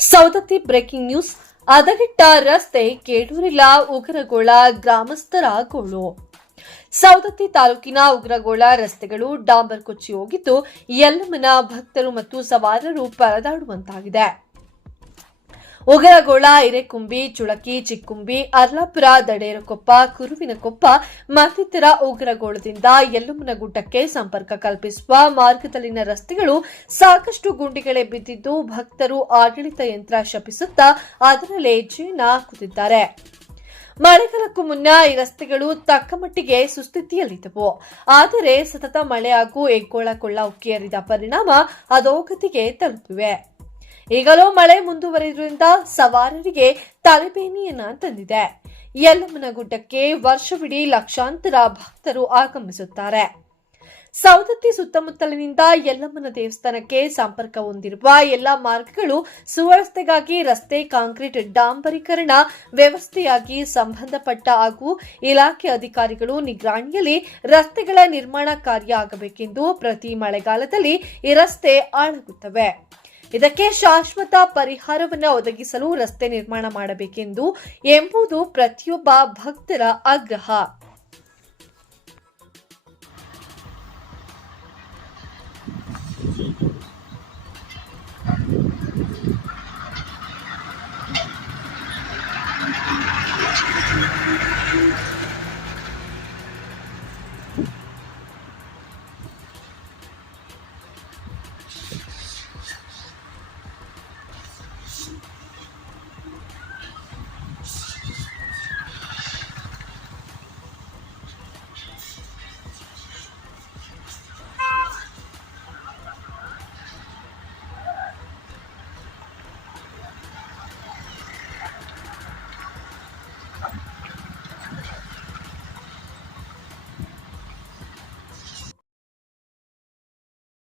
Saundatti breaking news. ಹದಗೆಟ್ಟ ರಸ್ತೆ ಕೇಳೂರಿಲ್ಲ ಉಗ್ರಗೋಳ ಗ್ರಾಮಸ್ಥರ ಗೋಳು ಸೌದತ್ತಿ ತಾಲೂಕಿನ ಉಗ್ರಗೋಳ ರಸ್ತೆಗಳು ಡಾಂಬರ್ ಕೊಚ್ಚಿ ಹೋಗಿದ್ದು ಯಲ್ಲಮ್ಮನ ಭಕ್ತರು ಮತ್ತು ಸವಾರರು ಪರದಾಡುವಂತಾಗಿದೆ. ಉಗರಗೋಳ ಹಿರೇಕುಂಬಿ, ಚುಳಕಿ, ಚಿಕ್ಕುಂಬಿ, ಅರ್ಲಾಪುರ, ದಡೇರಕೊಪ್ಪ, ಕುರುವಿನಕೊಪ್ಪ, ಮತ್ತಿತರ ಉಗ್ರಗೋಳದಿಂದ ಯಲ್ಲಮ್ಮನಗುಡ್ಡಕ್ಕೆ ಸಂಪರ್ಕ ಕಲ್ಪಿಸುವ ಮಾರ್ಗದಲ್ಲಿನ ರಸ್ತೆಗಳು ಸಾಕಷ್ಟು ಗುಂಡಿಗಳೇ ಬಿದ್ದಿದ್ದು ಭಕ್ತರು ಆಡಳಿತ ಯಂತ್ರ ಶಪಿಸುತ್ತಾ ಅದರಲ್ಲೇ ಜೀವನ ಹಾಕುತ್ತಿದ್ದಾರೆ. ಮಳೆಗಾಲಕ್ಕೂ ಮುನ್ನ ಈ ರಸ್ತೆಗಳು ತಕ್ಕ ಮಟ್ಟಿಗೆ ಸುಸ್ಥಿತಿಯಲ್ಲಿದ್ದವು. ಆದರೆ ಸತತ ಮಳೆ ಹಾಗೂ ಎಗ್ಗೋಳ ಕೊಳ್ಳ ಉಕ್ಕಿ ಹರಿದ ಪರಿಣಾಮ ಅಧೋಗತಿಗೆ ತಲುಪಿವೆ. ಈಗಲೂ ಮಳೆ ಮುಂದುವರಿದ್ರಿಂದ ಸವಾರರಿಗೆ ತಲೆಬೇನಿಯನ್ನ ತಂದಿದೆ. ಯಲ್ಲಮ್ಮನ ಗುಡ್ಡಕ್ಕೆ ವರ್ಷವಿಡೀ ಲಕ್ಷಾಂತರ ಭಕ್ತರು ಆಗಮಿಸುತ್ತಾರೆ. ಸೌದತ್ತಿ ಸುತ್ತಮುತ್ತಲಿನಿಂದ ಯಲ್ಲಮ್ಮನ ದೇವಸ್ಥಾನಕ್ಕೆ ಸಂಪರ್ಕ ಹೊಂದಿರುವ ಎಲ್ಲಾ ಮಾರ್ಗಗಳು ಸುವ್ಯವಸ್ಥೆಗಾಗಿ ರಸ್ತೆ, ಕಾಂಕ್ರೀಟ್, ಡಾಂಬರೀಕರಣ ವ್ಯವಸ್ಥೆಯಾಗಿ ಸಂಬಂಧಪಟ್ಟ ಹಾಗೂ ಇಲಾಖೆ ಅಧಿಕಾರಿಗಳು ನಿಗ್ರಾಣಿಯಲ್ಲಿ ರಸ್ತೆಗಳ ನಿರ್ಮಾಣ ಕಾರ್ಯ ಆಗಬೇಕೆಂದು ಪ್ರತಿ ಮಳೆಗಾಲದಲ್ಲಿ ಈ ರಸ್ತೆ ಹಾಳಾಗುತ್ತವೆ ಇದಕ್ಕೆ ಶಾಶ್ವತ ಪರಿಹಾರವನ್ನು ಒದಗಿಸಲು ರಸ್ತೆ ನಿರ್ಮಾಣ ಮಾಡಬೇಕೆಂದು ಎಂಬುದು ಪ್ರತಿಯೊಬ್ಬ ಭಕ್ತರ ಆಗ್ರಹ.